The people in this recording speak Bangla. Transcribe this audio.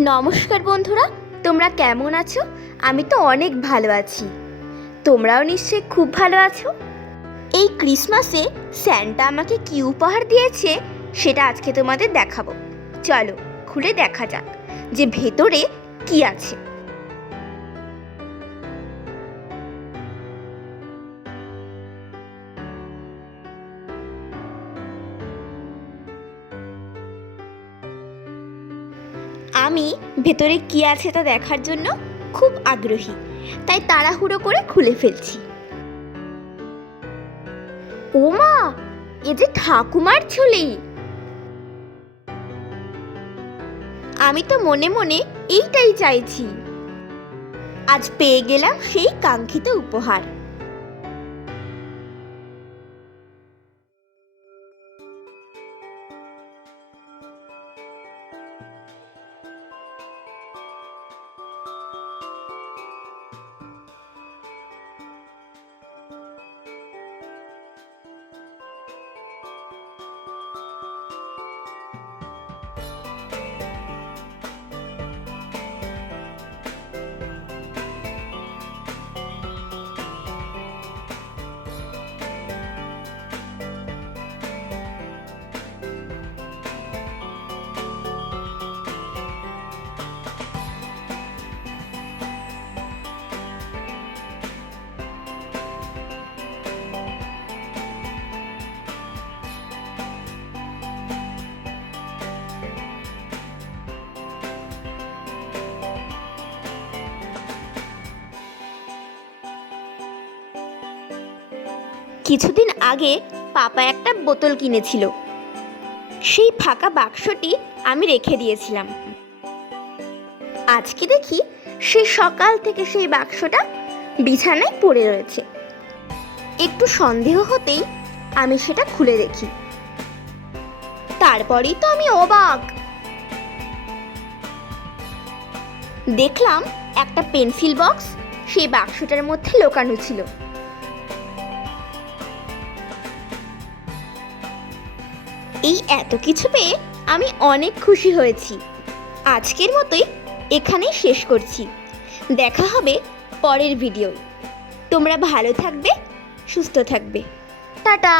নমস্কার বন্ধুরা, তোমরা কেমন আছো? আমি তো অনেক ভালো আছি। তোমরাও নিশ্চয়ই খুব ভালো আছো? এই ক্রিসমাসে স্যান্টা আমাকে কি উপহার দিয়েছে, সেটা আজকে তোমাদের দেখাবো। চলো, খুলে দেখা যাক যে ভেতরে কি আছে। আমি, ভেতরে কি আছে তা দেখার জন্য খুব আগ্রহী। তাই তাড়াহুড়ো করে খুলে ফেলছি। ও মা এ যে ঠাকুমার ঝুলি। আমি তো মনে মনে এইটাই চাইছি। আজ পেয়ে গেলাম সেই কাঙ্ক্ষিত উপহার। কিছুদিন আগে পাপা একটা বোতল কিনেছিল। সেই ফাঁকা বাক্সটি আমি রেখে দিয়েছিলাম। আজকে দেখি সে সকাল থেকে সেই বাক্সটা বিছানায় পড়ে রয়েছে। একটু সন্দেহ হতেই আমি সেটা খুলে দেখি। তারপরেই তো আমি অবাক। দেখলাম একটা পেন্সিল বক্স সেই বাক্সটার মধ্যে লোকানো ছিল। এই এত কিছু পেয়ে আমি অনেক খুশি হয়েছি। আজকের মতোই এখানেই শেষ করছি। দেখা হবে পরের ভিডিও তোমরা ভালো থাকবে, সুস্থ থাকবে। টাটা!